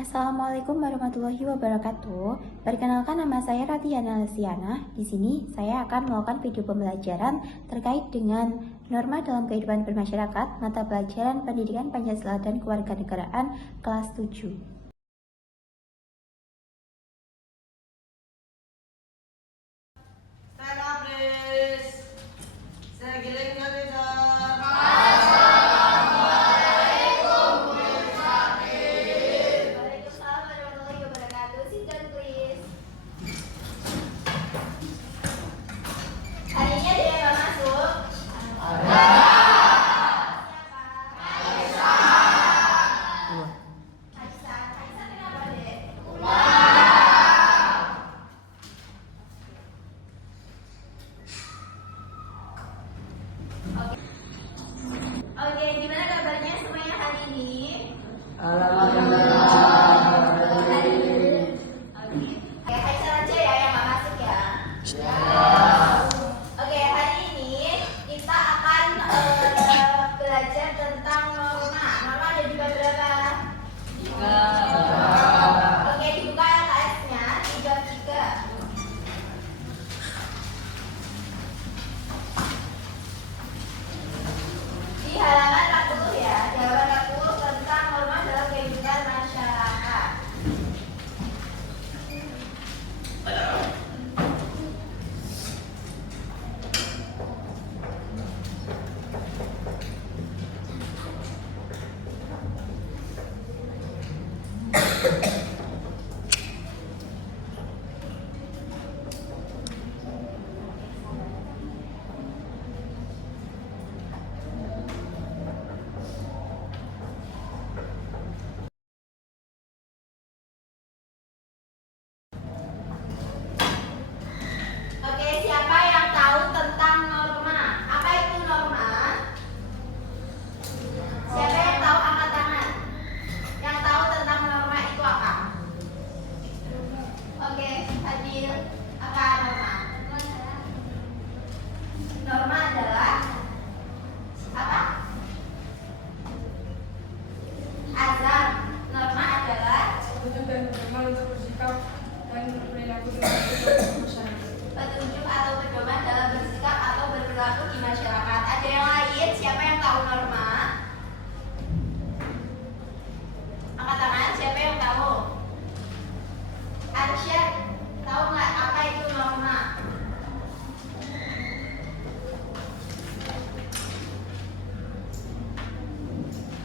Assalamualaikum warahmatullahi wabarakatuh. Perkenalkan, nama saya Ratiana Lesiana. Di sini saya akan melakukan video pembelajaran terkait dengan norma dalam kehidupan bermasyarakat, mata pelajaran Pendidikan Pancasila dan Kewarganegaraan kelas 7. Stand up, please. Saya giling Indonesia. Waalaikumsalam warahmatullahi wabarakatuh. Sit down, please. Hari ini ada yang nggak masuk? Ada. Siapa? Aisyah. Aisyah kenapa, Dek? Oke, gimana kabarnya semuanya hari ini? Oke, Aisyah aja ya yang nggak masuk ya. Oke, hari ini kita akan belajar tentang norma. Norma ada di bab berapa? Oke, dibuka LKS-nya di bab 3. Di halaman 40 ya, di halaman 40 tentang norma dalam kehidupan masyarakat. Oke, siapa yang tahu tentang norma? Apa itu norma? Siapa yang tahu, angkat tangan. Yang tahu tentang norma itu apa? Oke, Adil. Apa norma? Norma adalah apa? Azam. Norma adalah Petunjuk dan pedoman untuk bersikap dan berperilaku dalam masyarakat. petunjuk atau pedoman dalam bersikap atau berperilaku di masyarakat. Ada yang lain? Siapa yang tahu norma? Angkat tangan. Siapa yang tahu? Arsyad, tahu nggak apa itu norma?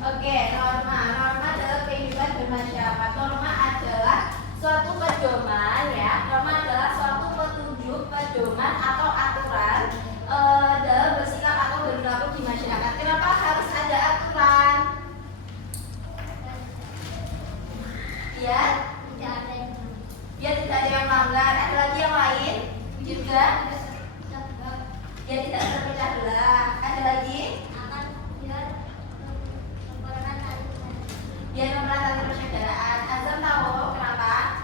Oke, norma. Norma dalam kehidupan bermasyarakat. Norma adalah suatu pedoman ya. Norma adalah suatu petunjuk, pedoman atau aturan dalam bersikap atau berperilaku di masyarakat. Kenapa harus ada aturan? Biar tidak ada yang melanggar. Ada lagi yang lain juga. Biar tidak terpecah belah. Ada lagi? Biar memperantakan persaudaraan. Azam tahu kenapa?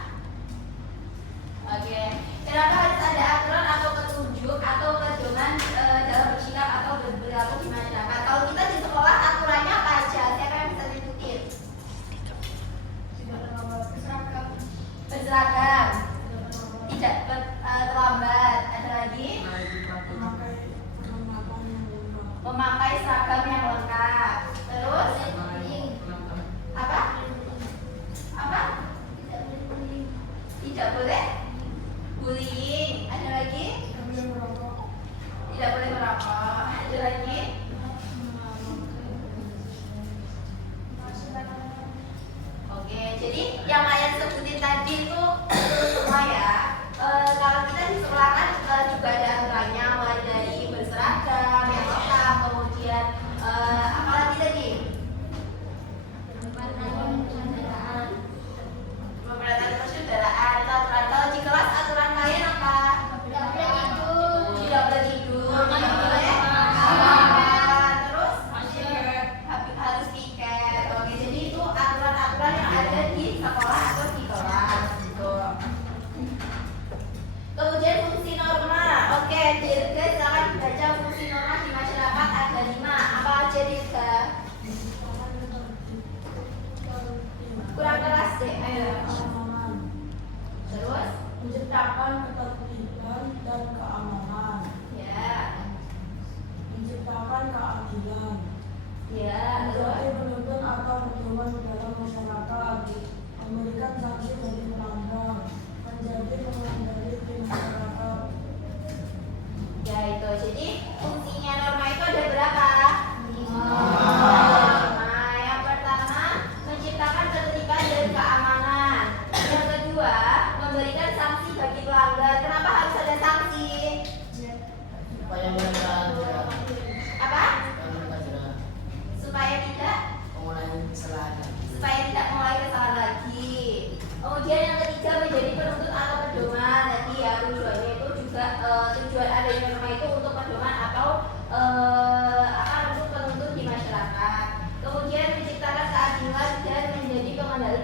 Oke. Kenapa harus ada aturan atau petunjuk atau pedoman dalam bersikap atau berperilaku di masyarakat? Kalau kita di sekolah aturannya apa aja? Siapa yang bisa diikutin? Berseragam. Tidak terlambat. Ada lagi? Memakai seragam yang lengkap. Terus? Apa? Apa? Tidak boleh bullying. Ada lagi? Tidak boleh merokok. Ada lagi? Oke, jadi yang kalian sebutin tadi itu semua ya. Kalau kita di sekolah kan juga ada aturannya, mulai dari berseragam yang lengkap, kemudian apa lagi? Memperingati persaudaraan. Kalau di kelas aturan kalian apa? Tidak boleh tidur. Tidak boleh makan. Terus harus piket. Oke, jadi itu aturan-aturan yang ada di sekolah atau di kelas.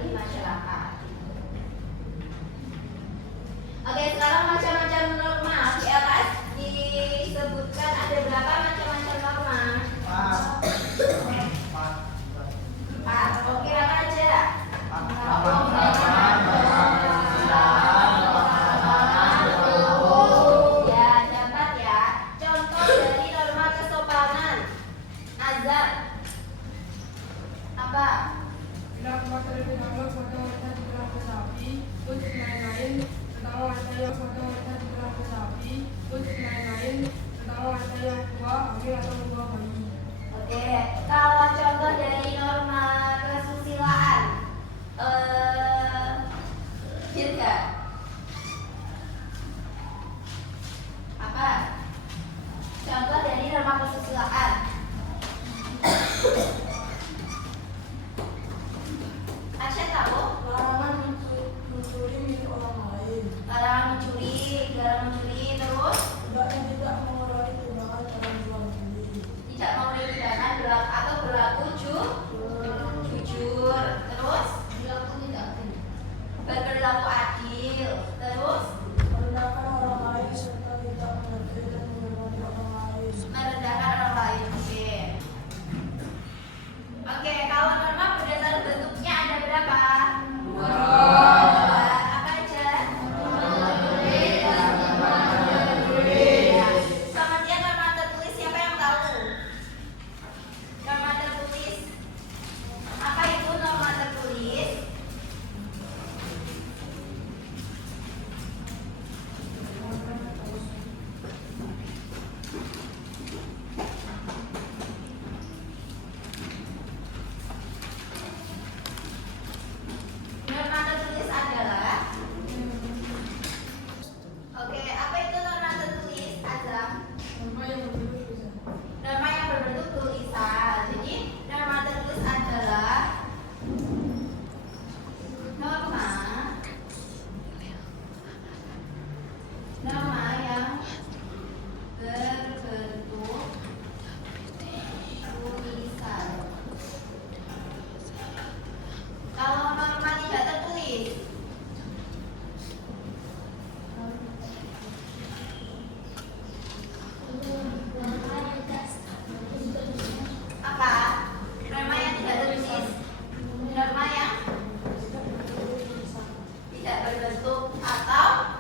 di masyarakat. Oke, sekarang macam-macam norma di LKS disebutkan ada berapa macam-macam norma? 4. Oke, apa aja? Ya, catat ya. Contoh dari norma kesopanan. Azab. Apa? Bila keluar terlebih dahulu, maka wanita dibilang pesapi, terus lain-lain. Pertama wanita yang dibilang pesapi, terus lain-lain. Pertama wanita yang tua, hamil atau membawa bayi. Oke, kalau contoh dari norma kesusilaan, Dirga. Apa? Contoh dari norma kesusilaan. Asyad tahu? Larangan mencuri milik orang lain. Larangan mencuri, terus Hendaknya tidak mengurangi timbangan dalam jual beli. tidak memberi tindakan berlaku atau berlaku jujur, terus berperilaku adil, terus Merendahkan orang lain serta tidak menghargai dan menghormati orang lain. merendahkan orang lain. Oke, kalau norma berdasar bentuknya ada berapa? 2. Apa aja? Ya. Kemudian norma tertulis, siapa yang tahu? Norma tertulis. Apa itu norma tertulis? Norma tertulis adalah Oke, apa itu norma tertulis, Azam? Norma yang berbentuk tulisan. Norma yang berbentuk tulisan. Jadi, norma tertulis adalah norma yang berbentuk tulisan. Kalau norma tidak tertulis, apa? Norma yang tidak tertulis, norma yang tidak berbentuk atau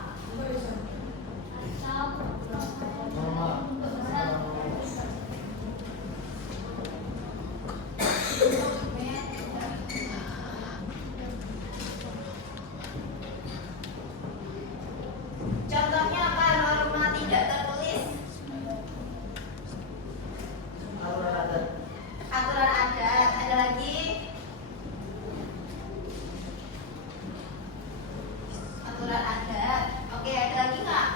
contohnya apa? Norma tidak tertulis, aturan adat. Ada lagi? Aturan adat. Oke, ada lagi nggak?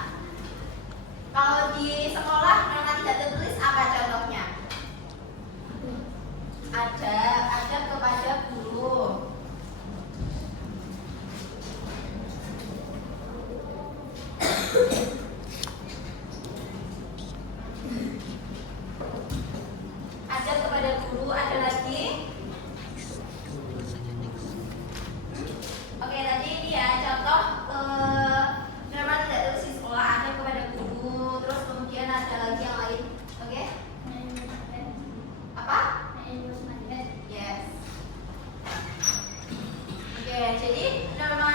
Kalau di sekolah norma tidak tertulis apa contohnya? Ada adab kepada guru. Adab kepada guru. Ada lagi? Oke, tadi ini ya contoh norma tidak tertulis di sekolah, adab kepada guru. Terus kemudian ada lagi yang lain. Oke? Apa? Yes. Oke, jadi norma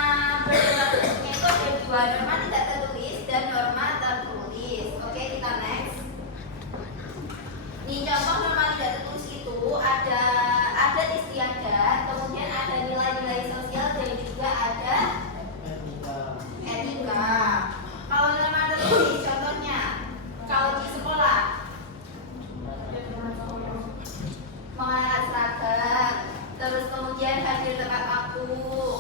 berdasar bentuknya itu ada 2, norma tidak tertulis dan norma tertulis. Oke, kita next. Nih contoh norma tidak tertulis itu ada adat istiadat, kemudian ada nilai-nilai sosial dan juga ada etika. Kalau norma tertulis contohnya, kalau di sekolah mengenakan seragam, terus kemudian hadir tepat waktu,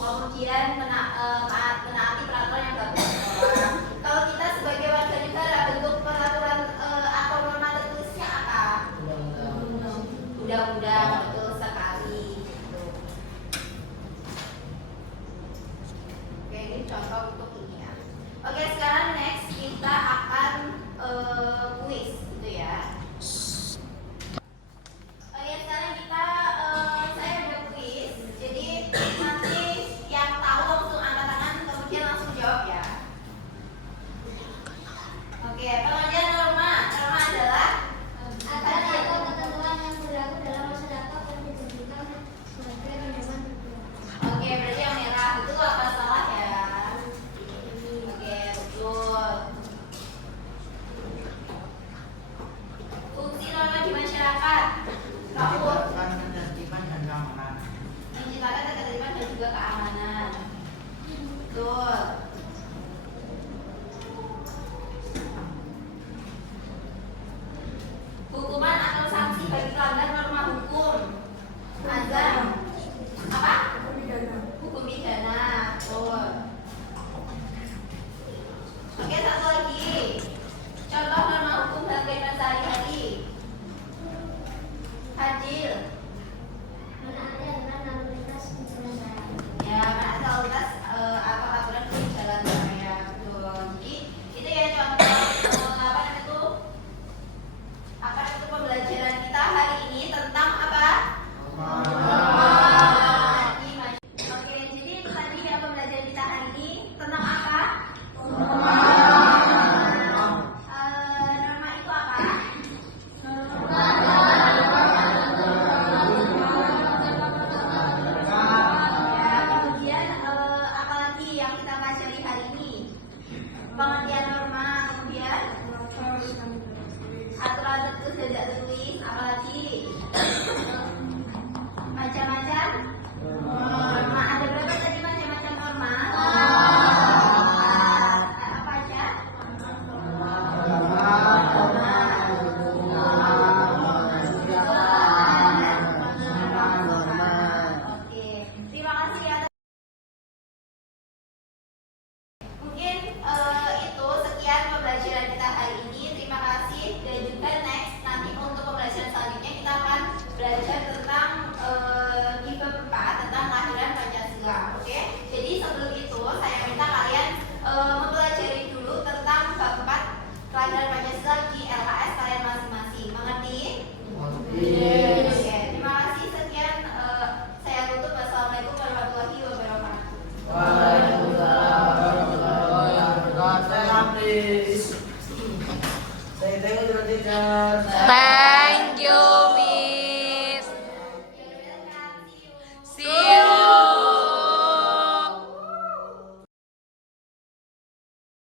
kemudian menaati peraturan yang berlaku di sekolah. Kalau kita sebagai warga negara, bentuk peraturan atau norma tertulisnya apa? Undang-undang, betul sekali. Oke, ini contoh untuk ini ya. Oke, sekarang next kita akan kuis gitu ya. Oke, sekarang kita saya ada kuis. Jadi nanti belajar.